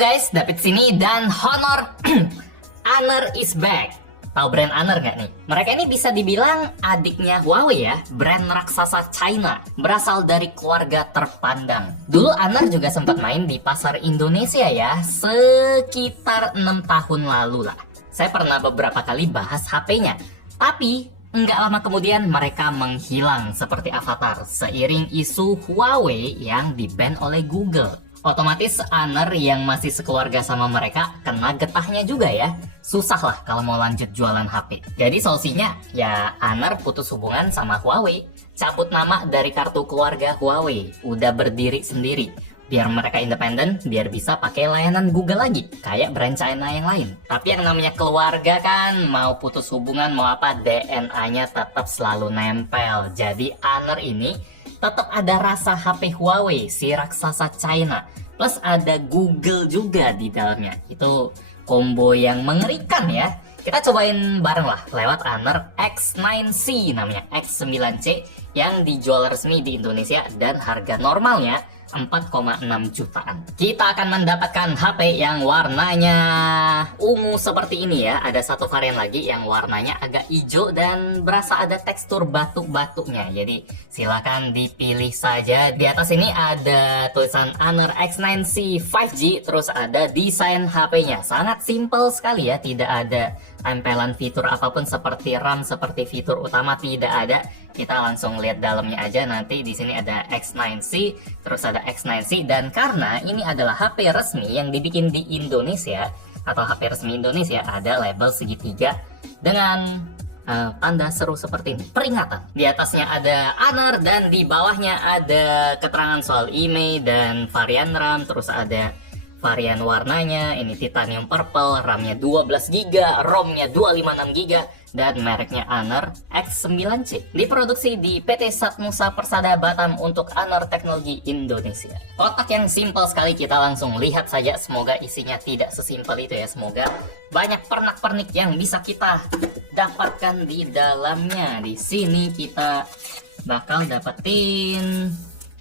guys, David sini dan Honor Honor is back. Tahu brand Honor nggak nih? Mereka ini bisa dibilang adiknya Huawei ya, brand raksasa China, berasal dari keluarga terpandang. Dulu Honor juga sempat main di pasar Indonesia ya, sekitar 6 tahun lalu lah. Saya pernah beberapa kali bahas HP-nya, tapi nggak lama kemudian mereka menghilang seperti avatar seiring isu Huawei yang di-ban oleh Google. Otomatis Honor yang masih sekeluarga sama mereka kena getahnya juga ya. Susah lah kalau mau lanjut jualan HP. Jadi solusinya ya Honor putus hubungan sama Huawei, cabut nama dari kartu keluarga Huawei, udah berdiri sendiri. Biar mereka independen, biar bisa pakai layanan Google lagi, kayak brand China yang lain. Tapi yang namanya keluarga kan, mau putus hubungan mau apa, DNA-nya tetap selalu nempel. Jadi Honor ini tetap ada rasa HP Huawei, si raksasa China. Plus ada Google juga di dalamnya. Itu combo yang mengerikan ya. Kita cobain bareng lah lewat Honor X9C namanya, X9C yang dijual resmi di Indonesia dan harga normalnya 4,6 jutaan. Kita akan mendapatkan HP yang warnanya ungu seperti ini ya. Ada satu varian lagi yang warnanya agak hijau dan berasa ada tekstur batuk-batuknya. Jadi silakan dipilih saja. Di atas ini ada tulisan Honor X9C 5G, terus ada desain HP-nya. Sangat simple sekali ya, tidak ada tempelan fitur apapun seperti RAM, seperti fitur utama tidak ada. Kita langsung lihat dalamnya aja. Nanti di sini ada X9C, terus ada X9C, dan karena ini adalah HP resmi yang dibikin di Indonesia atau HP resmi Indonesia, ada label segitiga dengan tanda seru seperti ini, peringatan. Di atasnya ada Honor dan di bawahnya ada keterangan soal IMEI dan varian RAM, terus ada varian warnanya, ini titanium purple, RAM-nya 12GB, ROM-nya 256GB, dan mereknya Honor X9C. Diproduksi di PT Satnusa Persada Batam untuk Honor Teknologi Indonesia. Kotak yang simpel sekali, kita langsung lihat saja. Semoga isinya tidak sesimpel itu ya. Semoga banyak pernak-pernik yang bisa kita dapatkan di dalamnya. Di sini kita bakal dapetin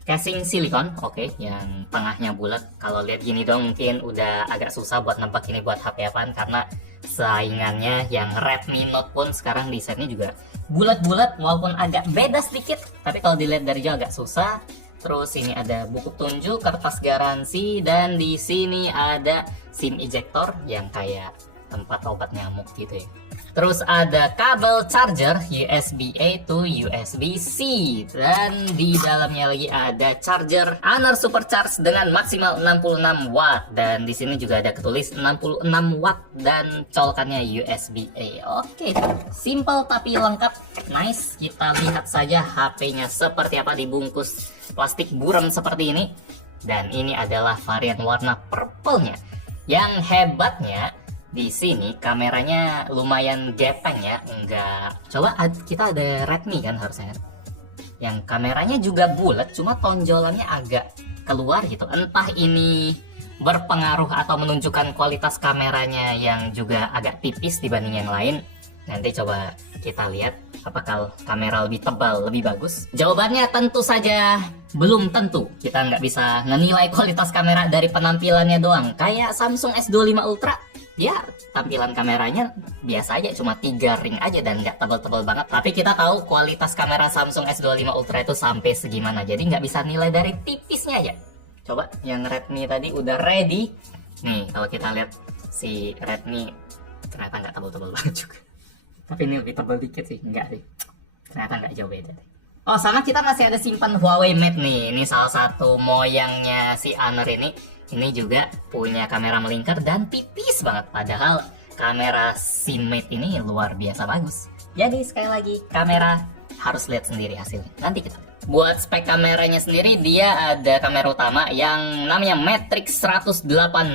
casing silikon, oke, yang tengahnya bulat. Kalau lihat gini dong mungkin udah agak susah buat nebak ini buat HP apaan, karena saingannya yang Redmi Note pun sekarang desainnya juga bulat-bulat, walaupun agak beda sedikit, tapi kalau dilihat dari jauh agak susah. Terus ini ada buku petunjuk, kertas garansi, dan di sini ada SIM ejector yang kayak tempat obat nyamuk gitu ya. Terus ada kabel charger USB-A to USB-C, dan di dalamnya lagi ada charger Honor Supercharge dengan maksimal 66 watt, dan di sini juga ada ketulis 66 watt dan colokannya USB-A. Oke, simple tapi lengkap, nice. Kita lihat saja HP-nya seperti apa dibungkus plastik buram seperti ini, dan ini adalah varian warna purple-nya. Yang hebatnya di sini kameranya lumayan gepeng ya, enggak. Coba kita ada Redmi kan harusnya, yang kameranya juga bulat, cuma tonjolannya agak keluar gitu. Entah ini berpengaruh atau menunjukkan kualitas kameranya yang juga agak tipis dibanding yang lain. Nanti coba kita lihat apakah kamera lebih tebal lebih bagus. Jawabannya tentu saja belum tentu. Kita nggak bisa menilai kualitas kamera dari penampilannya doang. Kayak Samsung S25 Ultra, ya tampilan kameranya biasa aja, cuma 3 ring aja dan nggak tebal-tebal banget. Tapi kita tahu kualitas kamera Samsung S25 Ultra itu sampai segimana, jadi nggak bisa nilai dari tipisnya aja. Coba yang Redmi tadi udah ready. Nih kalau kita lihat si Redmi ternyata nggak tebal-tebal banget juga. Tapi ini lebih tebal dikit sih, enggak sih. Ternyata nggak jauh beda deh. Oh, sama kita masih ada simpan Huawei Mate nih. Ini salah satu moyangnya si Honor ini. Ini juga punya kamera melingkar dan tipis banget. Padahal kamera si Mate ini luar biasa bagus. Jadi sekali lagi, kamera harus lihat sendiri hasilnya. Nanti kita lihat. Buat spek kameranya sendiri, dia ada kamera utama yang namanya Matrix 108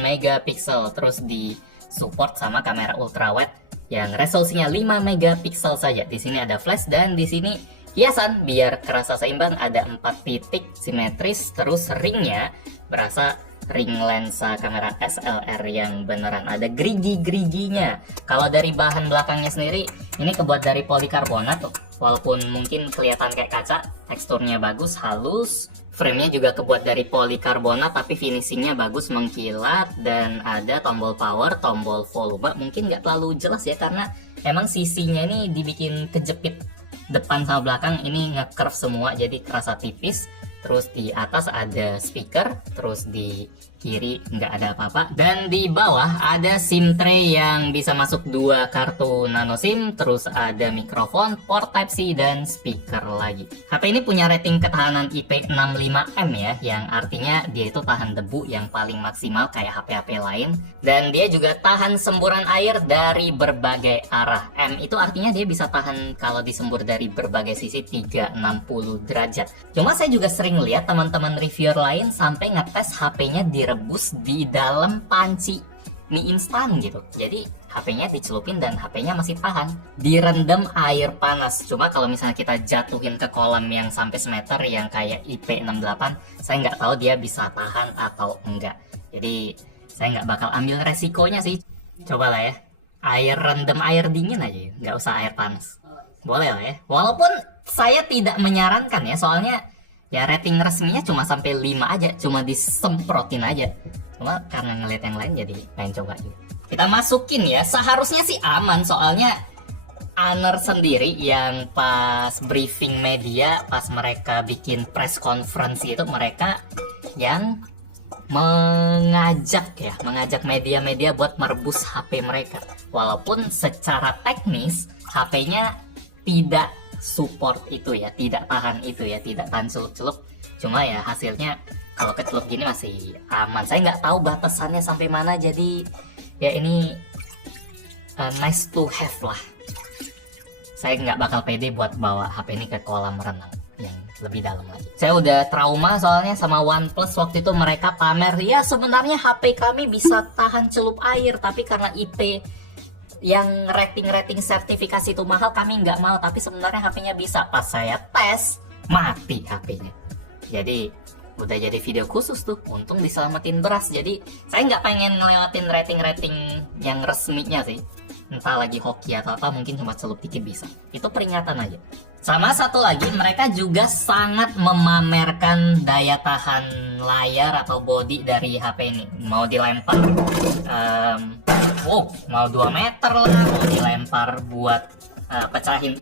megapiksel. Terus di support sama kamera ultrawide yang resolusinya 5 megapiksel saja. Di sini ada flash, dan di sini hiasan biar kerasa seimbang, ada 4 titik simetris. Terus ringnya berasa ring lensa kamera SLR yang beneran ada gerigi-geriginya. Kalau dari bahan belakangnya sendiri, ini kebuat dari polikarbonat tuh. Walaupun mungkin kelihatan kayak kaca, teksturnya bagus, halus. Framenya juga kebuat dari polikarbonat, tapi finishingnya bagus, mengkilat. Dan ada tombol power, tombol volume. Mungkin nggak terlalu jelas ya, karena emang sisinya ini dibikin kejepit. Depan sama belakang ini nge-curve semua, jadi terasa tipis. Terus di atas ada speaker, terus di kiri nggak ada apa-apa, dan di bawah ada SIM tray yang bisa masuk 2 kartu nano SIM, terus ada mikrofon, port Type-C, dan speaker lagi. HP ini punya rating ketahanan IP65M ya, yang artinya dia itu tahan debu yang paling maksimal kayak HP-HP lain, dan dia juga tahan semburan air dari berbagai arah. M itu artinya dia bisa tahan kalau disembur dari berbagai sisi 360 derajat. Cuma saya juga sering lihat teman-teman reviewer lain sampai ngetes HP-nya direbus di dalam panci mie instan gitu. Jadi HP-nya dicelupin dan HP-nya masih tahan. Direndam air panas. Cuma kalau misalnya kita jatuhin ke kolam yang sampai semeter yang kayak IP68, saya nggak tahu dia bisa tahan atau enggak. Jadi saya nggak bakal ambil resikonya sih. Cobalah ya. Rendam air dingin aja, nggak usah air panas. Boleh lah ya. Walaupun saya tidak menyarankan ya, soalnya ya rating resminya cuma sampai 5 aja, cuma disemprotin aja. Cuma karena ngeliat yang lain jadi pengen coba juga. Kita masukin ya, seharusnya sih aman, soalnya Honor sendiri yang pas briefing media, pas mereka bikin press conference itu, mereka yang mengajak media-media buat merebus HP mereka. Walaupun secara teknis HP-nya tidak support itu ya, tidak tahan itu ya, tidak tahan celup-celup. Cuma ya hasilnya kalau kecelup gini masih aman. Saya nggak tahu batasannya sampai mana, jadi ya ini nice to have lah. Saya nggak bakal pede buat bawa HP ini ke kolam renang yang lebih dalam lagi. Saya udah trauma soalnya sama OnePlus. Waktu itu mereka pamer, ya sebenarnya HP kami bisa tahan celup air, tapi karena IP yang rating sertifikasi itu mahal, kami nggak mau. Tapi sebenarnya HP-nya bisa. Pas saya tes, mati HP-nya. Jadi udah jadi video khusus tuh, untung diselamatin beras. Jadi saya nggak pengen ngelewatin rating yang resminya sih. Entah lagi hoki atau apa, mungkin cuma celup dikit bisa. Itu peringatan aja. Sama satu lagi, mereka juga sangat memamerkan daya tahan layar atau body dari HP ini. Mau dilempar mau 2 meter lah, mau dilempar buat pecahin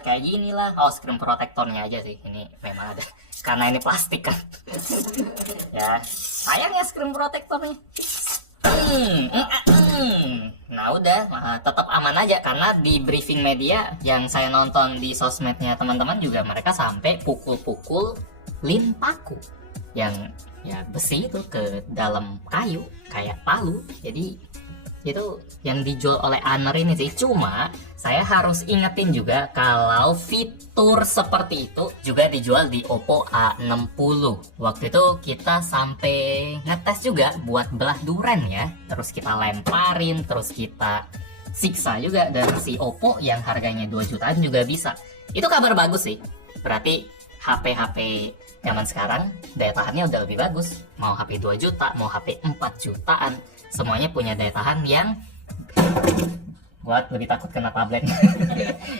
kayak gini lah. Oh, screen protectornya aja sih ini memang ada, karena ini plastik kan. Ya sayang ya screen protectornya. Nah udah, tetap aman aja, karena di briefing media yang saya nonton di sosmednya teman-teman juga, mereka sampai pukul-pukul lin paku yang ya besi itu ke dalam kayu kayak palu. Jadi itu yang dijual oleh Honor ini sih. Cuma saya harus ingetin juga kalau fitur seperti itu juga dijual di Oppo A60. Waktu itu kita sampai ngetes juga buat belah duren ya, terus kita lemparin, terus kita siksa juga. Dan si Oppo yang harganya 2 jutaan juga bisa. Itu kabar bagus sih, berarti HP-HP zaman sekarang daya tahannya udah lebih bagus. Mau HP 2 juta, mau HP 4 jutaan, semuanya punya daya tahan yang buat lebih takut kena tablet.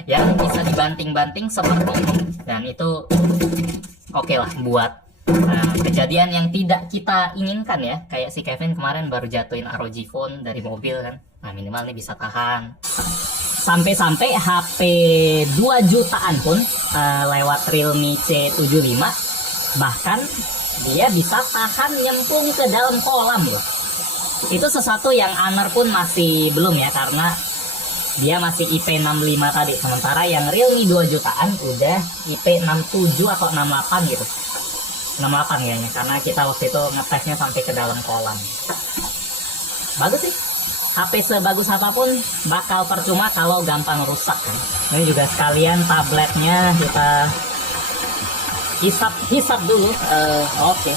Yang bisa dibanting-banting seperti ini. Dan itu oke lah buat kejadian yang tidak kita inginkan ya. Kayak si Kevin kemarin baru jatuhin ROG Phone dari mobil kan. Nah minimal ini bisa tahan. Sampai-sampai HP 2 jutaan pun lewat Realme C75, bahkan dia bisa tahan nyemplung ke dalam kolam loh. Itu sesuatu yang Honor pun masih belum ya, karena dia masih IP65 tadi. Sementara yang Realme 2 jutaan udah IP67 atau 68 gitu. 68 kayaknya, karena kita waktu itu ngetesnya sampai ke dalam kolam. Bagus sih. HP sebagus apapun bakal percuma kalau gampang rusak kan. Ini juga sekalian tabletnya kita hisap dulu. Oke.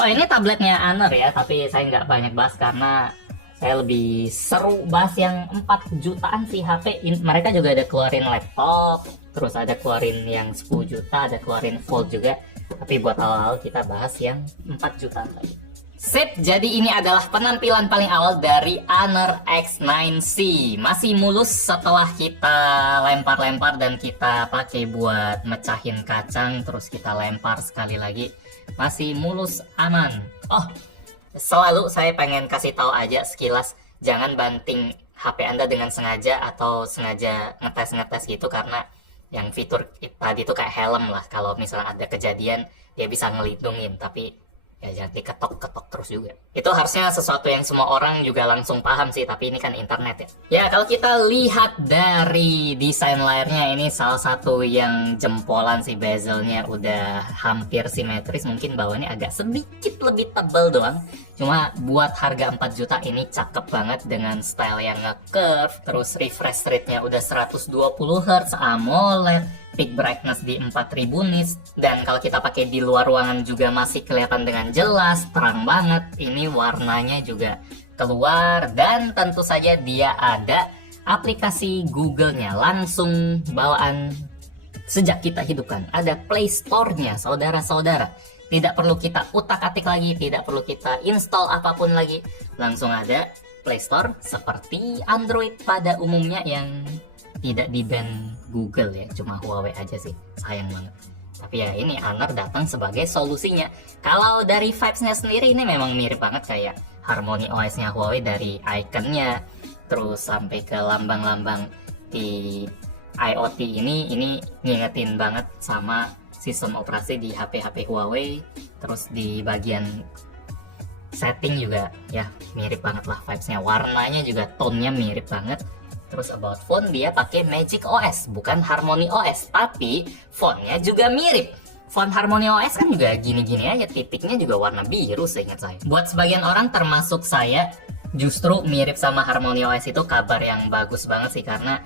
Oh ini tabletnya Honor ya, tapi saya nggak banyak bahas karena saya lebih seru bahas yang 4 jutaan sih HP. Mereka juga ada keluarin laptop, terus ada keluarin yang 10 juta, ada keluarin Fold juga. Tapi buat awal-awal kita bahas yang 4 jutaan tadi. Sip, jadi ini adalah penampilan paling awal dari Honor X9C. Masih mulus setelah kita lempar-lempar dan kita pakai buat mecahin kacang, terus kita lempar sekali lagi. Masih mulus, aman. Oh, selalu saya pengen kasih tahu aja sekilas, jangan banting HP Anda dengan sengaja atau sengaja ngetes-ngetes gitu, karena yang fitur tadi itu kayak helm lah. Kalau misalnya ada kejadian, dia bisa ngelindungin, tapi ya jangan diketok-ketok terus juga. Itu harusnya sesuatu yang semua orang juga langsung paham sih, tapi ini kan internet ya. Ya, kalau kita lihat dari desain layarnya, ini salah satu yang jempolan sih, bezelnya udah hampir simetris. Mungkin bawahnya agak sedikit lebih tebal doang. Cuma buat harga 4 juta ini cakep banget dengan style yang nge-curve, terus refresh rate-nya udah 120 Hz, AMOLED, peak brightness di 4000 nits, dan kalau kita pakai di luar ruangan juga masih kelihatan dengan jelas, terang banget. Ini warnanya juga keluar, dan tentu saja dia ada aplikasi Google-nya langsung bawaan sejak kita hidupkan. Ada Play Store-nya, saudara-saudara. Tidak perlu kita utak-atik lagi, tidak perlu kita install apapun lagi. Langsung ada Play Store seperti Android pada umumnya yang tidak di-ban Google ya, cuma Huawei aja sih, sayang banget. Tapi ya ini Honor datang sebagai solusinya. Kalau dari vibes-nya sendiri ini memang mirip banget kayak Harmony OS-nya Huawei, dari ikonnya terus sampai ke lambang-lambang di IoT ini ngingetin banget sama sistem operasi di HP-HP Huawei. Terus di bagian setting juga ya mirip banget lah vibes-nya, warnanya juga tone-nya mirip banget. Terus about font, dia pakai Magic OS, bukan Harmony OS, tapi fontnya juga mirip. Font Harmony OS kan juga gini-gini aja, titiknya juga warna biru seingat saya. Buat sebagian orang termasuk saya, justru mirip sama Harmony OS itu kabar yang bagus banget sih, karena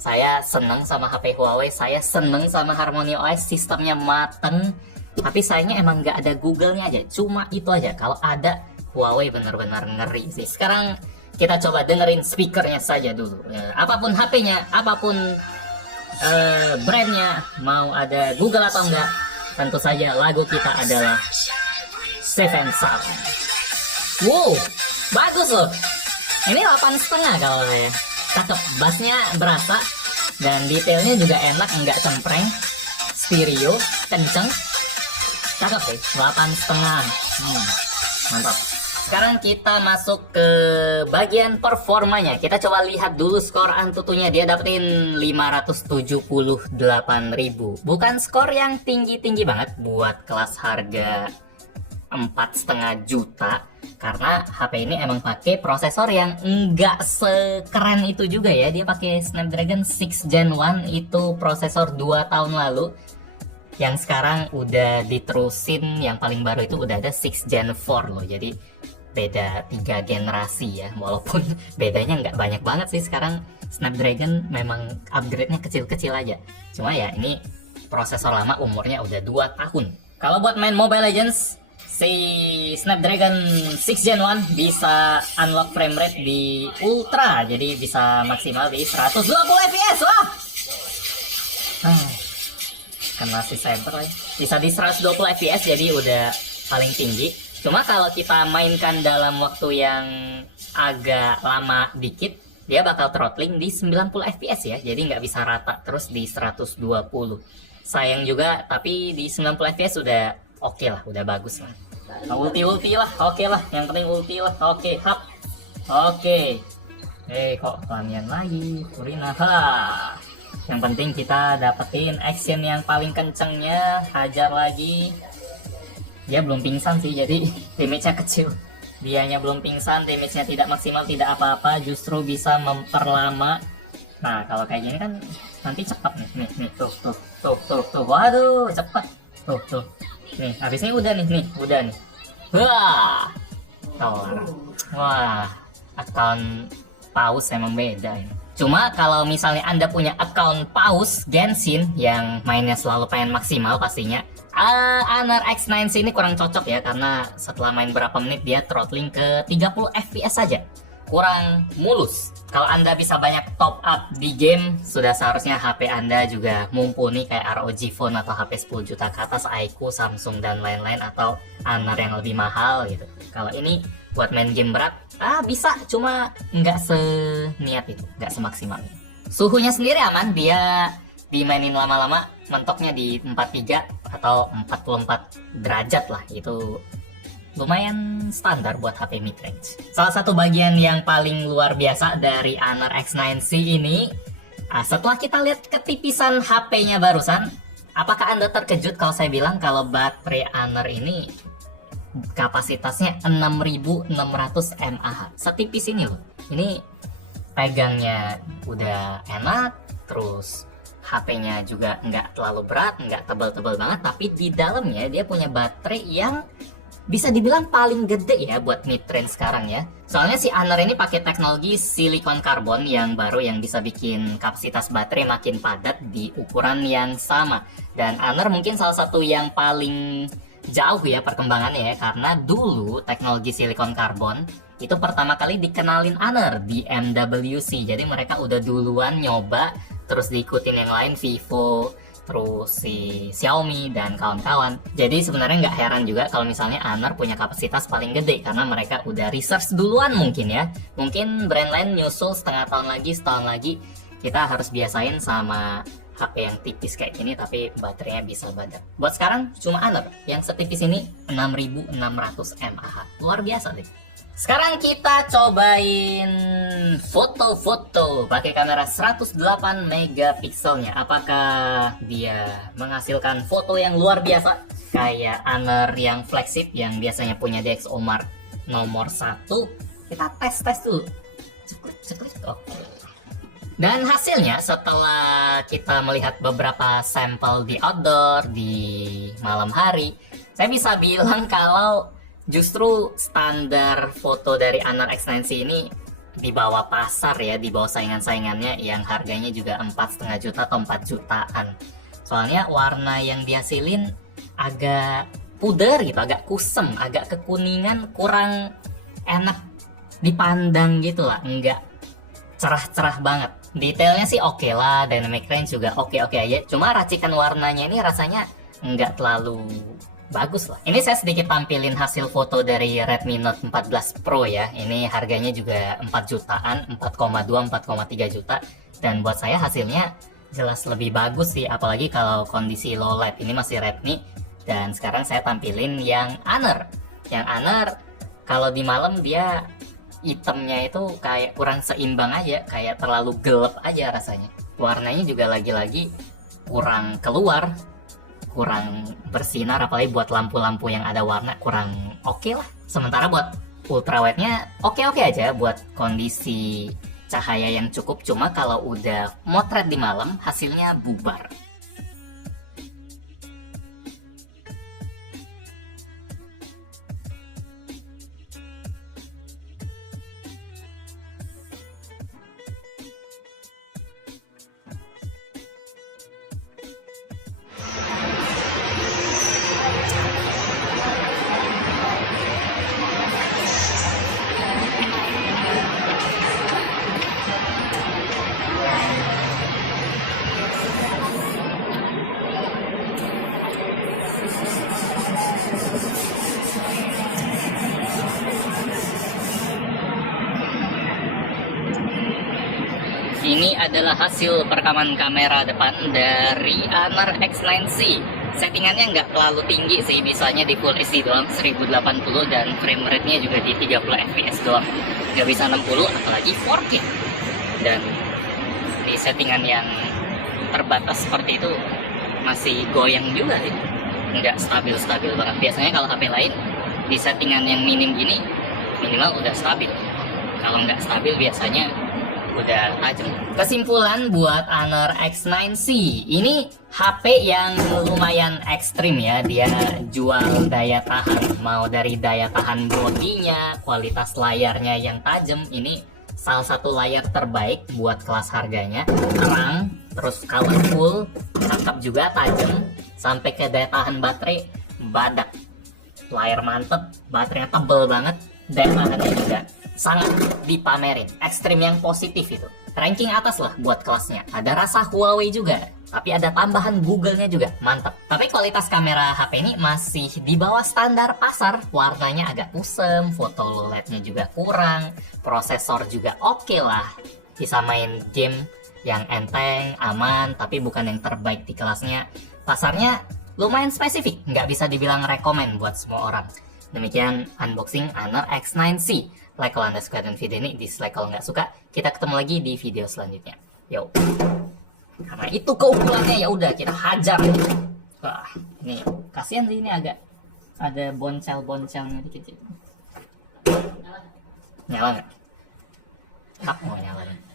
saya seneng sama HP Huawei, saya seneng sama Harmony OS, sistemnya mateng. Tapi sayangnya emang nggak ada Google-nya aja, cuma itu aja. Kalau ada Huawei bener-bener ngeri sih. Sekarang kita coba dengerin speakernya saja dulu. Ya, apapun HP-nya, apapun brandnya, mau ada Google atau enggak, tentu saja lagu kita adalah Safe and Sound. Wow, bagus loh. Ini 8,5 kalau saya. Cakep, bassnya berasa dan detailnya juga enak, enggak cempreng. Stereo, kenceng. Cakep sih, 8,5. Mantap. Sekarang kita masuk ke bagian performanya. Kita coba lihat dulu skor Antutunya. Dia dapetin 578.000. Bukan skor yang tinggi-tinggi banget buat kelas harga 4,5 juta. Karena HP ini emang pakai prosesor yang enggak sekeren itu juga ya. Dia pakai Snapdragon 6 Gen 1, itu prosesor 2 tahun lalu. Yang sekarang udah diterusin, yang paling baru itu udah ada 6 Gen 4 loh. Jadi beda 3 generasi ya, walaupun bedanya nggak banyak banget sih. Sekarang Snapdragon memang upgrade-nya kecil-kecil aja. Cuma ya ini prosesor lama, umurnya udah 2 tahun. Kalau buat main Mobile Legends, si Snapdragon 6 Gen 1 bisa unlock frame rate di ultra, jadi bisa maksimal di 120 fps. Wah, kena si cyber ya. Bisa di 120 fps, jadi udah paling tinggi. Cuma kalau kita mainkan dalam waktu yang agak lama dikit, dia bakal throttling di 90 fps ya, jadi nggak bisa rata terus di 120. Sayang juga, tapi di 90 fps udah oke lah, udah bagus lah. Ulti lah, oke lah, yang penting ulti lah, oke, hap, oke. Kok pelamian lagi, Purina, yang penting kita dapetin action yang paling kencengnya, hajar lagi. Dia belum pingsan sih, jadi damage-nya kecil. Dianya belum pingsan, damage-nya tidak maksimal, tidak apa-apa, justru bisa memperlama. Nah, kalau kayak gini kan nanti cepat nih. Tuh. Waduh, cepat. Tuh. Nih, habisnya udah nih. Wah, akun paus emang beda ini. Cuma kalau misalnya Anda punya akun paus Genshin yang mainnya selalu pengen maksimal pastinya, Honor X9C ini kurang cocok ya, karena setelah main berapa menit dia throttling ke 30 fps saja. kurang mulus. Kalau Anda bisa banyak top up di game, sudah seharusnya HP Anda juga mumpuni kayak ROG Phone atau HP 10 juta ke atas, iQOO, Samsung dan lain-lain, atau Honor yang lebih mahal gitu. Kalau ini buat main game berat, bisa, cuma nggak seniat itu, nggak semaksimal. Suhunya sendiri aman, dia dimainin lama-lama mentoknya di 43 atau 44 derajat lah, itu lumayan standar buat HP mid-range. Salah satu bagian yang paling luar biasa dari Honor X9C ini, setelah kita lihat ketipisan HP-nya barusan, apakah Anda terkejut kalau saya bilang kalau baterai Honor ini kapasitasnya 6600 mAh? Setipis ini loh. Ini pegangnya udah enak, terus HP-nya juga nggak terlalu berat, nggak tebal-tebal banget, tapi di dalamnya dia punya baterai yang bisa dibilang paling gede ya buat mid-range sekarang ya. Soalnya si Honor ini pakai teknologi silikon karbon yang baru yang bisa bikin kapasitas baterai makin padat di ukuran yang sama. Dan Honor mungkin salah satu yang paling jauh ya perkembangannya ya, karena dulu teknologi silikon karbon itu pertama kali dikenalin Honor di MWC. Jadi mereka udah duluan nyoba, terus diikutin yang lain, Vivo, terus si Xiaomi dan kawan-kawan. Jadi sebenarnya nggak heran juga kalau misalnya Honor punya kapasitas paling gede, karena mereka udah research duluan mungkin ya. Mungkin brand lain nyusul setengah tahun lagi, setahun lagi. Kita harus biasain sama HP yang tipis kayak gini tapi baterainya bisa badak. Buat sekarang cuma Honor yang setipis ini 6600 mAh. Luar biasa deh. Sekarang kita cobain foto-foto pakai kamera 108 megapikselnya. Apakah dia menghasilkan foto yang luar biasa kayak Honor yang flagship yang biasanya punya DxOMark nomor 1? Kita tes dulu. Oke. Dan hasilnya setelah kita melihat beberapa sampel di outdoor, di malam hari, saya bisa bilang kalau justru standar foto dari Honor X9C ini di bawah pasar ya, di bawah saingan-saingannya yang harganya juga 4,5 juta atau 4 jutaan. Soalnya warna yang dihasilin agak puder gitu, agak kusem, agak kekuningan, kurang enak dipandang gitu lah, enggak cerah-cerah banget. Detailnya sih oke lah, dynamic range juga oke-oke aja, cuma racikan warnanya ini rasanya enggak terlalu bagus lah. Ini saya sedikit tampilin hasil foto dari Redmi Note 14 Pro ya. Ini harganya juga 4 jutaan, 4,2, 4,3 juta. Dan buat saya hasilnya jelas lebih bagus sih, apalagi kalau kondisi low light. Ini masih Redmi. Dan sekarang saya tampilin yang Honor. Yang Honor kalau di malam dia hitamnya itu kayak kurang seimbang aja, kayak terlalu gelap aja rasanya. Warnanya juga lagi-lagi kurang keluar, kurang bersinar, apalagi buat lampu-lampu yang ada warna kurang oke lah. Sementara buat ultrawide-nya oke-oke aja buat kondisi cahaya yang cukup, cuma kalau udah motret di malam hasilnya bubar. Ini adalah hasil perekaman kamera depan dari Honor X9C. Settingannya nggak terlalu tinggi sih, bisanya di Full HD doang 1080 dan frame rate-nya juga di 30 fps doang. Nggak bisa 60 apalagi 4K. Dan di settingan yang terbatas seperti itu masih goyang juga sih. Nggak stabil-stabil banget. Biasanya kalau HP lain di settingan yang minim gini minimal udah stabil. Kalau nggak stabil biasanya udah tajam. Kesimpulan buat Honor X9C, ini HP yang lumayan ekstrim ya. Dia jual daya tahan, mau dari daya tahan bodinya, kualitas layarnya yang tajam. Ini salah satu layar terbaik buat kelas harganya. Terang, terus colorful, cakep juga, tajam, sampai ke daya tahan baterai badak. Layar mantep, baterainya tebel banget, daya tahannya juga sangat dipamerin, ekstrim yang positif itu. Ranking atas lah buat kelasnya. Ada rasa Huawei juga, tapi ada tambahan Google-nya juga, mantap. Tapi kualitas kamera HP ini masih di bawah standar pasar. Warnanya agak kusem, foto low LED-nya juga kurang, prosesor juga oke lah. Bisa main game yang enteng, aman, tapi bukan yang terbaik di kelasnya. Pasarnya lumayan spesifik, nggak bisa dibilang rekomen buat semua orang. Demikian unboxing Honor X9C. Like kalau Anda suka dengan video ini, dislike kalau nggak suka. Kita ketemu lagi di video selanjutnya. Yo. Karena itu keunggulannya, ya udah kita hajar. Wah, ini kasihan sih, ini agak ada boncel-boncelnya dikit. Nyala nggak? Hap mau nyala nih.